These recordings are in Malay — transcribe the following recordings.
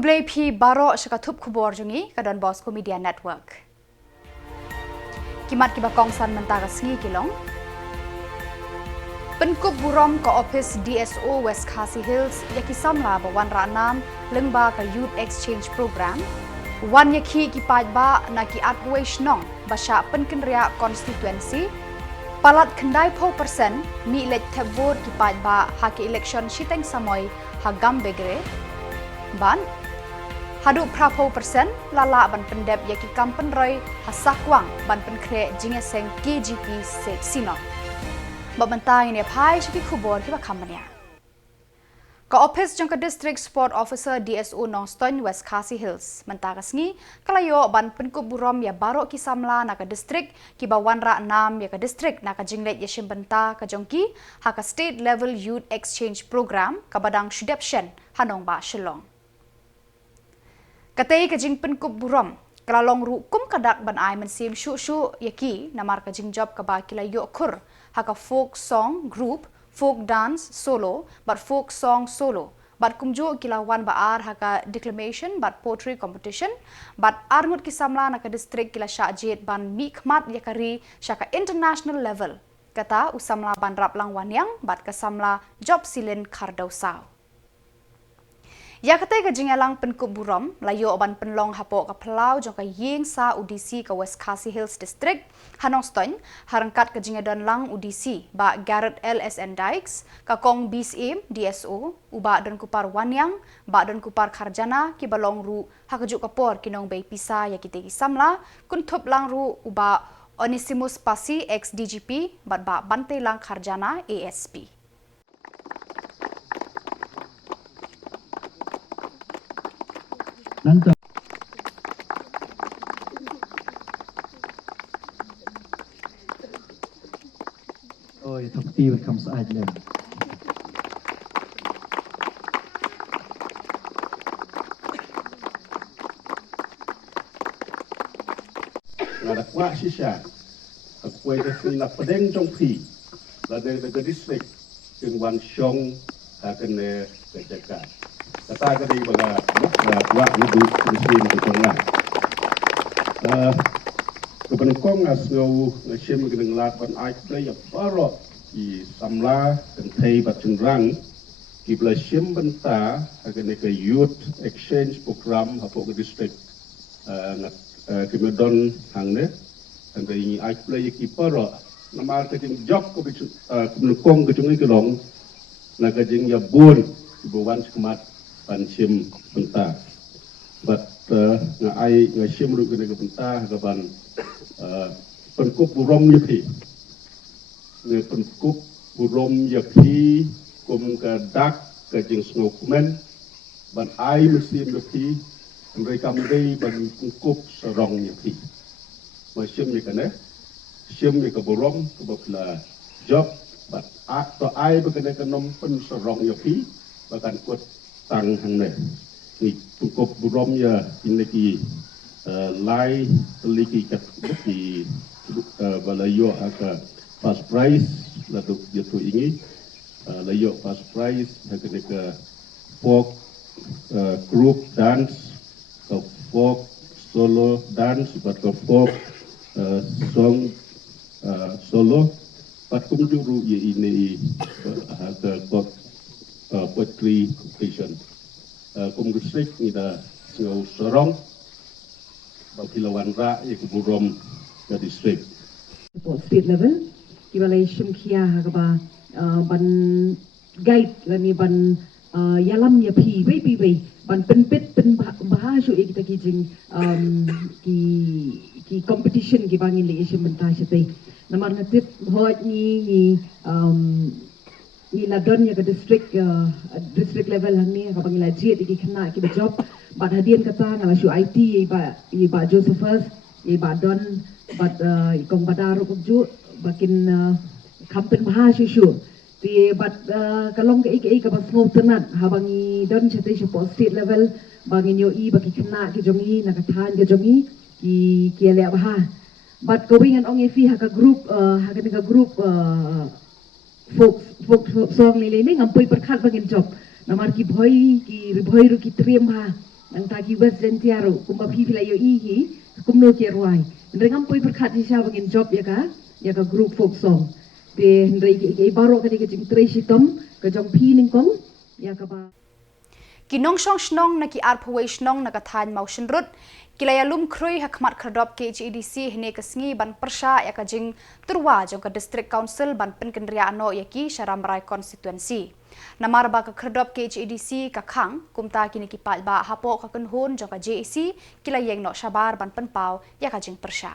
Kublai pi baro syakatup Khuborjylla ke Bosco Media Network. Kimat kiba kongsan mentara sengi kilong. Penkup burom ke office DSO West Khasi Hills yaki Samla bawan ranam lengba ke Youth Exchange Program. Wan yaki ki Peit ba naki atway Shillong basya penkenria Constituency. Palat kendai 4% mi elect vote ki Peit ba haki election shiteng samoy ha Gambegre. Ban hadu prapo persen lala ban pendep yaki kampen roy hasakwang ban penkre jingeseng KJP Synod. Babantang ini pai shiki Khubor ki bakamanya. Ka office jangka district sport officer DSO Nongstoin West Khasi Hills mentara sengi kalayo ban penkup burom ya barok ki Samla naka district ki bawanra 6 ya ka district naka jinglet ya shimbenta ka jongki haka state level youth exchange program ka badang shudepshen hanong ba Shillong. Katai kajing penkup burom kalalong rukum kadak ban ai mensim shu yaki namar kajing job ka ba kilayo kur haka folk song group folk dance solo but folk song solo but kumjo kilawan baar haka declamation but poetry competition but arngut ki Samla naka district kila syajit ban mikmat yakari syaka international level kata usamla ban rap lang wanyang but ka Samla job silin kardausaw. Ya kata kajing elang penkup burom layo ban penlong hapo ka pelau jong ka ying sa UDC ka West Khasi Hills District Hanongstoin harangkat kajing don lang UDC ba Garrett LSN Dykes ka kong BSM DSO uba don kupar wanyang ba don kupar kharjana ki balong ru hakajuk kapor kinong bay pisa ya kitegi Samla kun thup lang ru uba Onesimus Pasi ex DGP ba bante lang kharjana ASP. Nanti. Oh, itu peti welcome saat lem. Ada kuat sisa, aku ada sila pedeng jongpi, ada district dengan Shillong akan kejaga. Kata kali baga buat hidup muslim bertengah. Kebenkong asngau ngasih mengenang lapan aikplay yang baru di Samla dan Peit Batjenrang di Belasim benta akan ke youth exchange program hapok ke district Kemedon hangne dan ke ini aikplay yang baru nama kejeng jok kebenkong kejungi kelong nak kejeng ya bun di bawah sekemat pansim benta, but ngai sim ru kena benta kapan penkup burom yapi, penkup burom yapi kum kadak kajing snowman, ban ai mesin yapi, mereka mendai ban penkup serong yapi, mesin ni kena, sim ni keburom kebabla job, but atau ai berkena kenom pen serong yapi, bahkan kuat tang hangne ni cukup burom ya ini lai teliki kat di balayo aka first prize lalu jatuh ini layo first prize hanya ke folk group dance ke folk solo dance ke folk song solo patung juru ya ini ke poetry competition. District ni dah sengau serong bagi lawan ra yang keburom ke district. State level, kibalai shimkia hagaba ban guide lani ban yalam ya pi ban penpet pen bahasyo kita kijing ki competition ki bangin le ishim benta shite. Namar ngatip hot ni ladon ya ke district level hangni ka pangila jet iki kena ki job bad hadian kata ngala shu IT iba Josephus iba don bad ikong badaro kubju bakin kampen bahasyu shu ti bad kalong ke iki ka basngo tenat habangi don chate support state level bangin yo i baki kena ki jongi nakathan ke jongi ki ele bah bad going and ong fi haka group folk song lele ni ngampoi perkhat bangin job namar ki bhoi ru ki trem ha nang tagi West Dentiaro kumpa pipila yo ihi kumno ke ruai ndengam poi perkhat di sha bangin job ya ka group folk song de ndrei ke baro ka de ke jing treshi tom ka jong pi ning kong ya ka ba Kinong shong shnong na ki arpaway shnong na kathan Mawshyrnut kilayalum krui hakmat kradop KJDC hine kasngi ban persha ya kajing turwa jong ka district council ban penkendria ano yaki Sharamrai Constituency. Namar ba ka kradop KJDC ka khang kumta kini ki palba hapo ka kunhun jong ka JEC kilayeng no shabar ban penpau ya kajing persha.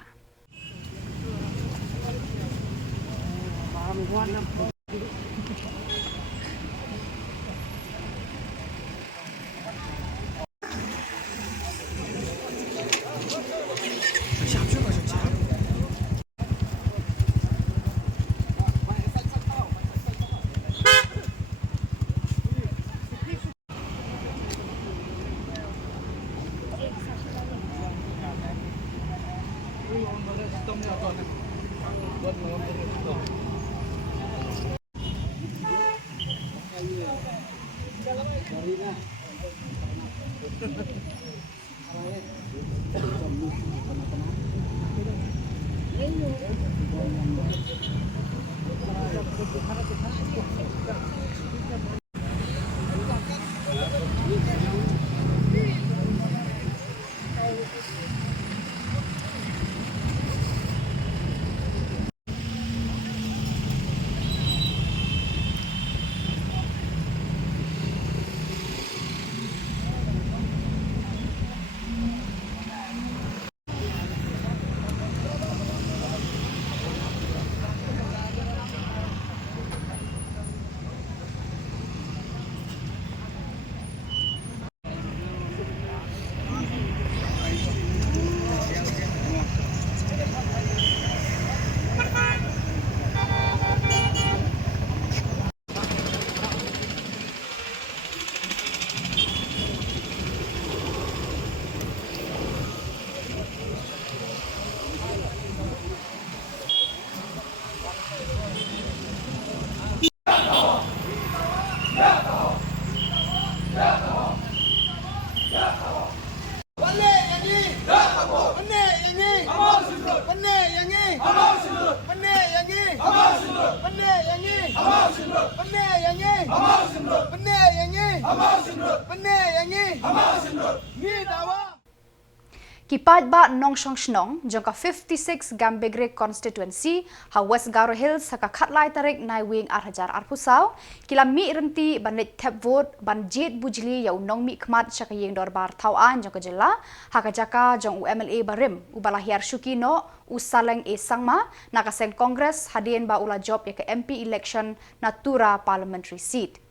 Kipat ba nong shong shnong jong ka 56 Gambegre Constituency ha West Garo Hills ha ka khatlai tarik Naiwieng arhajar arpusaw kila mi renti banit tap vote ban jet bujli yaw nong mi khmat chaka yeng dorbar thawan jong ka Jylla ha ka jaka jong UMLA barim ubalahiar shukino usaleng e sangma nakaseng Congress hadien ba ula job ya ka MP election natura parliamentary seat.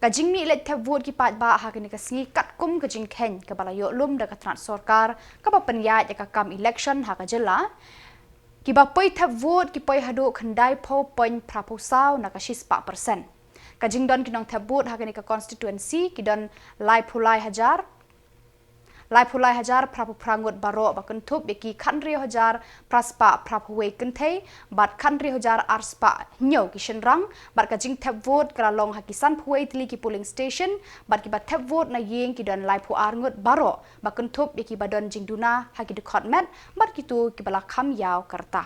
Kajing mi let tap vote ki pat ba ha kini kasngi kat kum kajing ken ka balayo lum da ka trans sarkar ka pa penyat ya ka kam election ha ka Jylla ki ba poi tap vote ki poi hadu khandai pho point proposal na ka 6%. Kajing don kinong tap vote ha kini ka constituency ki don lai phulai hajar prapu prangut baro ba kentup beki khandri hajar praspa prapu we kentei bat khandri hajar arspa nyau ki shenrang bat kajing tap vote kala long hakisan phuai tili ki polling station bat ki bat tap vote na yeng ki don lai phu arngut baro ba kentup beki badon jingduna haki de khotmet bat kitu ki bala kham yaw karta.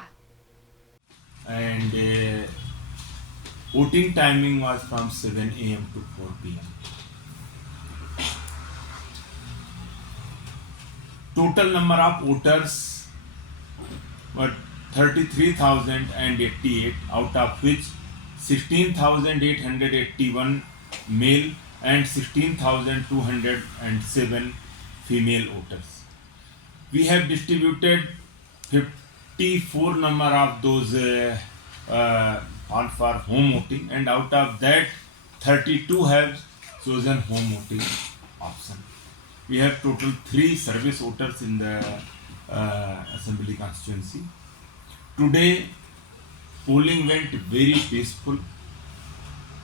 And voting timing was from 7 a.m. to 4 p.m. Total number of voters were 33,088, out of which 16,881 male and 16,207 female voters. We have distributed 54 number of those on for home voting, and out of that 32 have chosen home voting option. We have total 3 service voters in the assembly constituency. Today polling went very peaceful.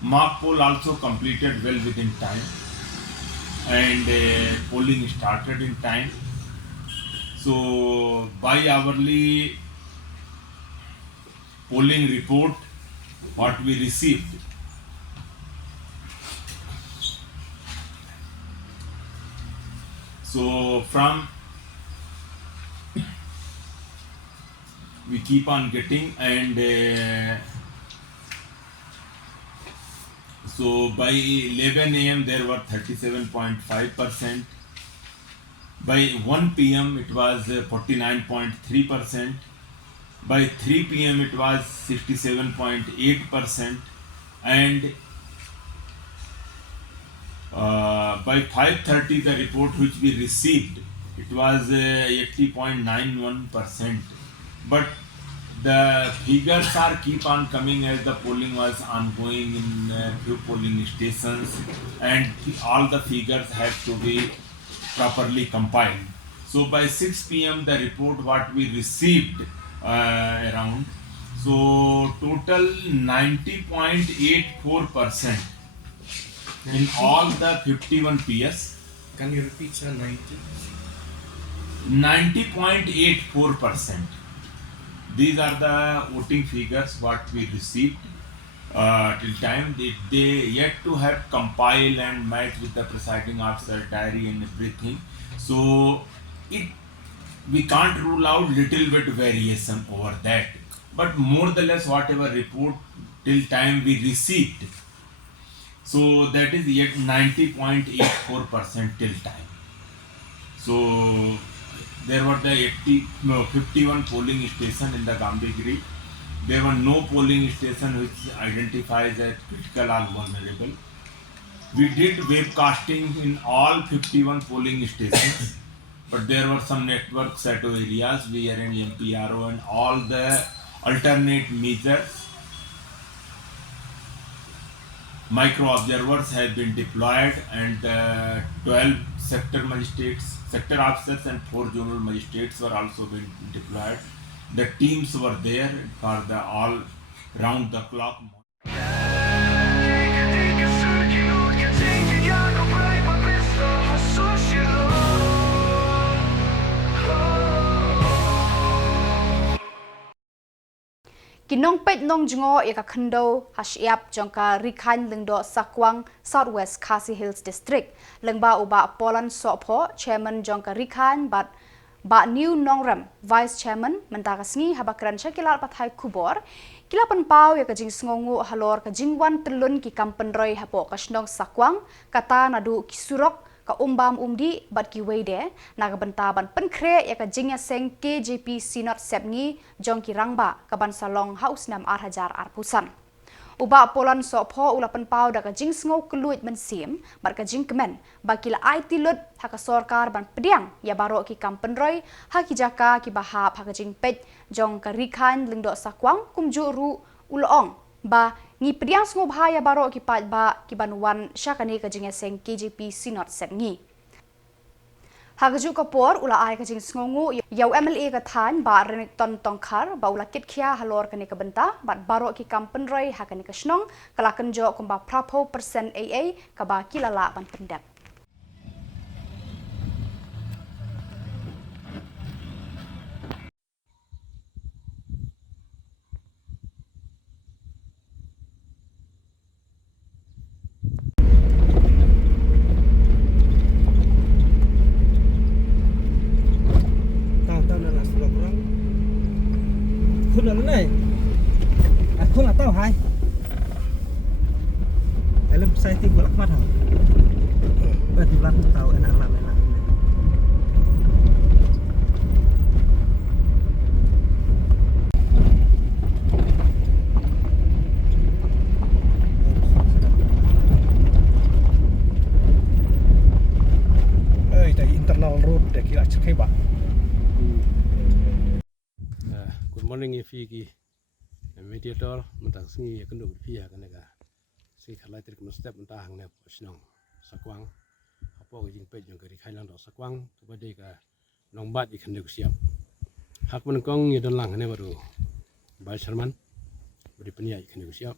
Mock poll also completed well within time, and polling started in time. So bi-hourly polling report what we received, So from we keep on getting, and so by 11 a.m. there were 37.5%. By 1 p.m. it was 49.3%. By 3 p.m. it was 67.8%, and by 5:30 the report which we received, it was 80.91%. But the figures are keep on coming as the polling was ongoing in few polling stations, and all the figures have to be properly compiled. So by 6 p.m. the report what we received around, so total 90.84% in all the 51 PS. Can you repeat, sir? 90.84%. These are the voting figures what we received till time. They yet to have compiled and match with the presiding officer diary and everything. So we can't rule out little bit variation over that. But more or less whatever report till time we received, so that is yet 90.84% till time. So there were the 51 polling stations in the Gambegre. There were no polling station which identifies as critical or vulnerable. We did webcasting in all 51 polling stations, but there were some network set areas where an MPRO and all the alternate measures, micro observers have been deployed, and 12 sector magistrates, sector officers and 4 zonal magistrates were also been deployed. The teams were there for the all round the clock. Kinong Peit nong jungo ika khando hashiap jongka rikhan lengdo sakwang Southwest Khasi Hills District lengba uba Polan Sopho Chairman jongka rikhan ba New Nongram Vice Chairman mentakasngi habakran syakilat pathai Khubor kila penpau ya kajing sngongu halor kajing wan telun ki kampenroi hapo kasnong sakwang kata nadu kisurok ka umbam umdi bat ki weide naga bentaban penkre ya kajing ya seng KJP Synod Sepngi jong ki rangba ka ban salong haus nam arhajar arpusan uba Polan Sopho ula penpau da kajing sngo keluit mensim bat kajing kemen bakila ai tilut haka sorkar ban pediang ya baro ki kampenroi haki jaka ki bahap hakajing Peit jong ka rikhan lengdo sakwang kumju ru ulong ba ngi pediang sngo bahaya baro ki pat ba ki banuan syakani kajing seng KJP Synod Sepngi hagaju kapor ula ai kajing sngongu yau MLA ka than ba renik ton tongkhar ba ula kit khia halor kani ka benta bat baro ki kampenroi hakani ka snong kalakan jo kumba prapo persen AA ka ba kilala ban pendap này không là tao hay cái lâm sai tim của lắc mắt hả bây giờ lăn tàu anh làm này ơi tại internal road để kira chắc hay bạn morning ifiki mediator mentang singi kendo pia kanega sing khalai trik step mentang hang ne snong sakwang apo jing Peit jong kari khailang do sakwang to bade ka nong bat ikan de siap hak men kong ye don lang ne baru bai sharman beri penia ikan de siap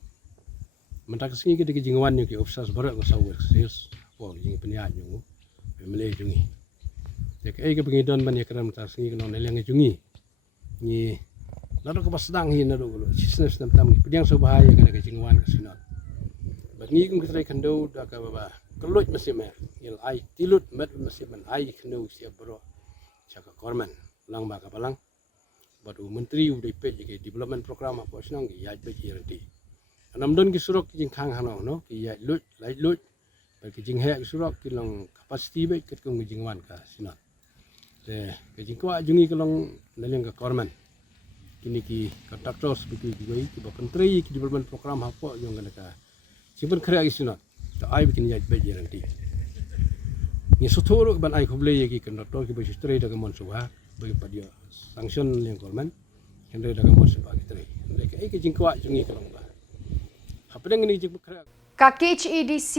mentang singi ke jing wan ki ofsas baru ko sawer sales apo jing penia jong pemele jungi dek ai ke pengi don ban ye kram mentang singi non leng jungi ni lalu ke sedang hin lalu business tam pediang so bahaya kana ke jingwan ke sinot bat ngi kum ke trai kando da ka baba kelut masih mer il ai tilut met masih men ai kenu siap bro caka korman lang ba kapalang batu menteri udah pej ke development program apa senang ki ya pej irti anam don ki surok ki jing khang hano no ki ya lut lai lut ba ki jing he ki surok ki long capacity be ket kong jing wan ka sinat te ke jing kwa jungi ki long naleng ka korman kini ki contractors begitu juga ki ba menteri ki development program apa yang ka simpan krea ki sinat ta ai bikin ya pej irti ni sotoro ban ai khoble ye ki contractor ki ba straight daga mon suha bagi pada sanction yang korban yang dari dalam masa bagi teri mereka ini jingkwa jungi kalau bah apa dengan ini jingkwa ka KJDC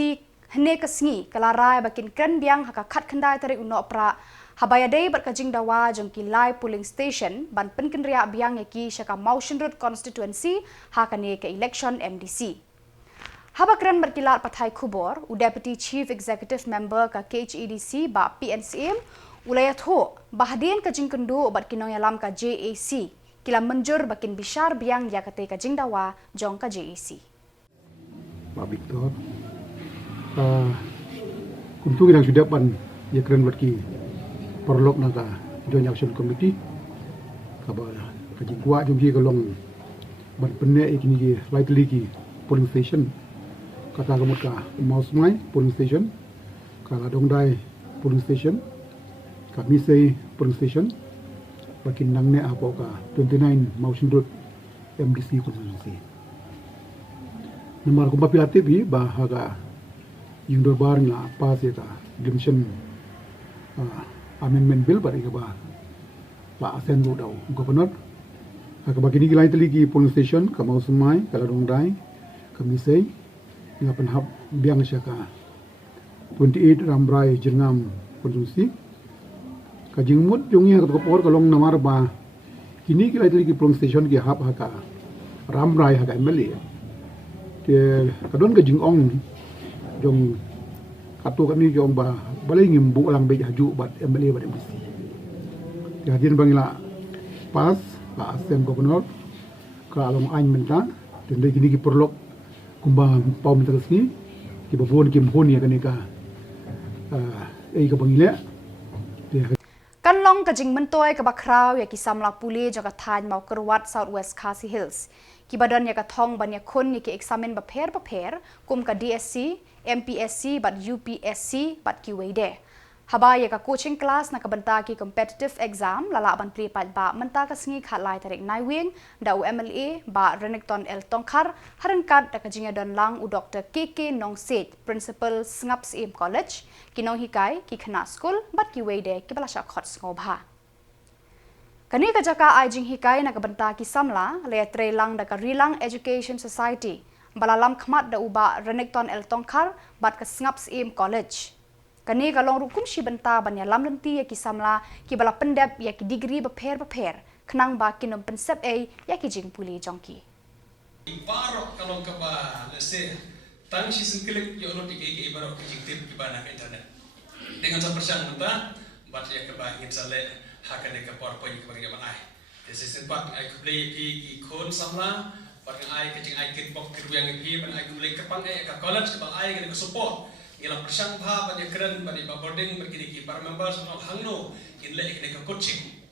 hne kasngi kalarai bakin kren biang haka khat khandai tari unok pra habaya dei bar kajing dawa jongki live polling station ban penken ria biang yaki shaka Mawshyrnut Constituency hakane ke election MDC haba kren berkilat pathai Khubor u deputy chief executive member ka KJDC ba PNCM Ulayat ho, bahadian kajing kendu obat kinong yalam ka JAC, kila menjur bakin bishar biang ya kate kajing dawa jong ka JAC. Pak Victor, kuntung yang sudah pan ya keren berki perlok naga Joint Action Committee, kabar kajing kuat jom kita long berpenek ini ki likely ki polling station, kata kamu ka Mawshyrnut polling station, kala dongdai polling station. Kami say polling station bakin nangne apa ka 29 Mawshyrnut MDC Constituency. Namar kumpa pilate bi bahaga yung dorbar nga pas ya ka dimension amendment bill bari ka ba asen daw governor ka bagini gilay taligi polling station ka Mawshyrnut kaladongdai kami say nga panhab biang siya ka 28 Rambrai Jirngam Constituency kajing mut jungi hak Khubor kalong namar ba kini kilai tali ki polling station ki hap haka Rambrai haka MLA ke kadon kajing ong jong katu kami jong ba balai ngimbu lang be haju bat MLA bat MDC jadin bangila pas ba asen gubernur ka along ain menta dan kini ki perlok kumbang pau menta resmi ki bavon kim honi ka nika ka bangila Kan long kajing mentoy ke bakraw ya ki Samla puli jaga than mau kerwat Southwest Khasi Hills. Ki badan ya ka thong ban ya khun ya ki examen baper kum ka DSC, MPSC bat UPSC bat ki weide. Haba ya ka coaching class na kabanta ki competitive exam lala ban pri pat ba menta ka sngi khalai tarik Naiwieng da UMLA ba Renekton El Tongkhar harenkat da kajing don lang u Dr. KK Nongset principal Sngaps Im College kinong hikai ki khana school bat ki weide ki balasha khot ngobha kani ka jaka ai jing hikai na kabanta ki Samla le trelang da ka Rilang Education Society balalam khmat da uba Renekton El Tongkhar bat ka Sngaps Im College kani ka long rukum shi benta banya lam lenti ya ki Samla ki bala pendap ya ki degree baper khnang ba kinom pensep a ya ki jing puli jongki barok kalau ke ba lese tang si singklik yo no tike barok ke jing tip ki bana internet dengan sapersang benta bat ya ke ba ngin sale hakane ke PowerPoint ke bagi ai dese sempat ai ke play ki kon Samla bat ai ke jing ai kit box ke yang ki ban ai ke play ke pang ka college ke ba ai ke support Gila persang bha pada keren pada boarding berkini ki para members no hangno kinle ikne ka coaching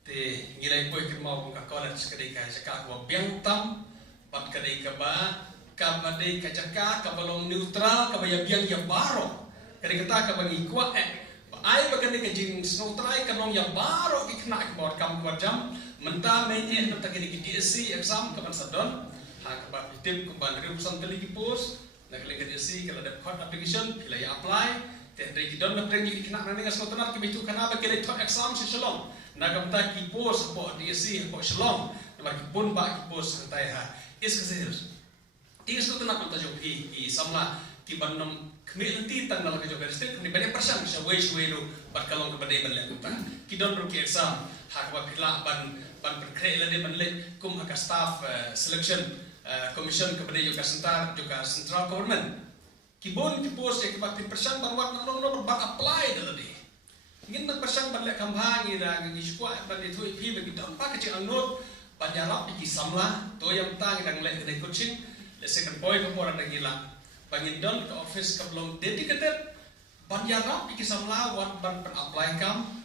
te gila boy ki mau ka college kadai ka jaka ko biang tam pat kadai ka ba ka badai ka jaka ka balong neutral ka baya biang ya baro kadai kata ka bagi kwa ai ba kadai ka jing neutral ka nong ya baro ki kena ka bot kam kwa jam menta menye no ta kadai ki DSC exam ka ban sadon ha ka ba tim ko ban repusan tali ki post nak lagi DSC kalau ada code application bila ya apply tendai ki don nak rengi kena nang ngas kotonar ki bitu kana ba kele to exam si Shillong nak kamta ki post po DSC po Shillong nak ki pun ba ki post santai ha is kesehir tis ko nak kamta jo ki Samla ki bannom kmi nanti tan nak jo restrict ni banyak persen sa wage welo bat kalong ke badai ban kamta ki don ro ki exam ha ka bila ban berkreat le ban le kum ha ka staff selection Commission kepada juga central government. Kibon kipos yang kepada persen banwat nomor bak apply tadi. Ingin persen balik kampanye dan iskuat balik tu ipi bagi dampak kecil anut banyak lap pergi Samla tu yang tang dan lek kedai coaching. The second point Khubor ada gila. bangin don ke office ke belum dedicated ban yarap di Samla wan ban apply kam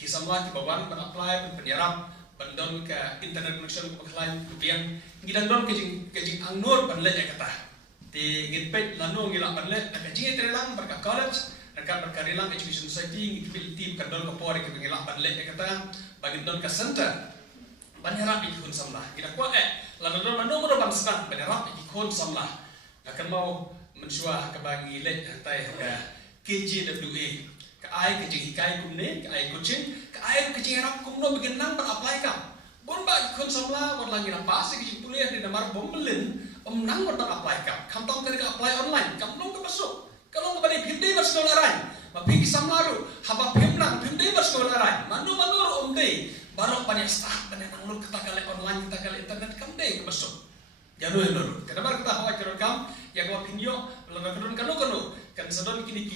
ki Samla ki bawan ban apply ban yarap ban don ke internet connection ke klaim kemudian ngidang don ke jing angnur ban le kata ti ngin Peit lanu ngilak ban le ke jing trelang bar college dekat berkarilang education society ngikil tim ke don ke Khubor ke ngilak ban le kata bangin don ke center ban yarap di kun Samla kita kuat lalu don manu ban senang ban yarap di kun Samla akan mau mensuah ke bagi lek tai ke KJWA ke ai ke jing hikai kumne ke ai coaching ke ai ke jing rap kumno begenang ber apply kam bon ba kun Samla wan langi na pas ke jing kuliah di namar bommelin nang ber apply kam tong ke apply online kam nong ke masuk kalau ke balik pinde ber sekolah rai ma pigi Samla ru haba pimnang pinde ber sekolah rai manu omde baru banyak staff banyak nang lu kita kali online kita kali internet kam deh ke masuk janu lor kenapa kita hawa kerekam yang wa pinyo lalu kedon kanu kan sedon kini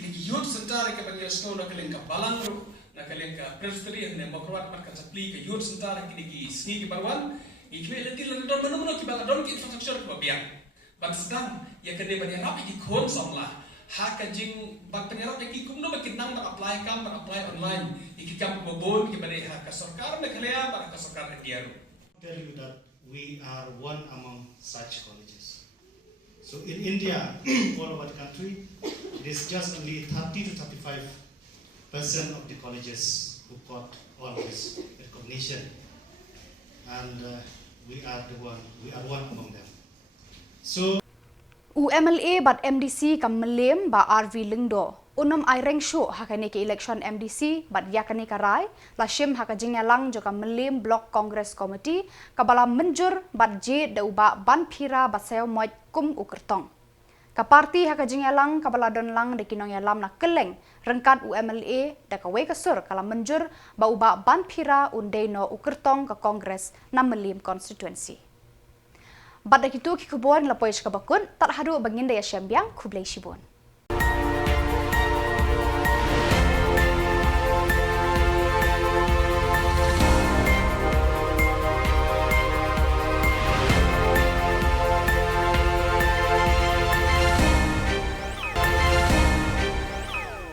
youth center ke bagi sekolah nak kelengkap balang ru nak kelengkap presbyterian yang berkuat markan supply ke youth center kini sini ke barwan ikwe leti lalu don manu ki baladon ki infrastruktur ke babiang ban sedang ya kene banyak rapi ki kon Samla ha ka jing bag penyerap ki kumno makin nang apply online ikikam bobon ki bade ha ka sarkar na khalea bar ka sarkar diaru tell you that we are one among such colleges. So in India, all over the country, it is just only 30 to 35% of the colleges who got all this recognition, and we are one among them. So UMLA bat MDC kam melem ba RV Lingdo unam aireng show hakane ke election MDC bat yakane karai la shim hakajing lang joka melem block congress committee kabala menjur bat je da uba ban phira baseo moy kum ukertong ka parti hakajing lang kabala don lang de kinong yalam na keleng rengkat UMLA da ka we kasur kala menjur ba uba ban phira unde no ukertong ka congress na melem constituency. Badak itu ki Khubor la pois ka bakun tar hadu bangin daya syambiang khublai shibon.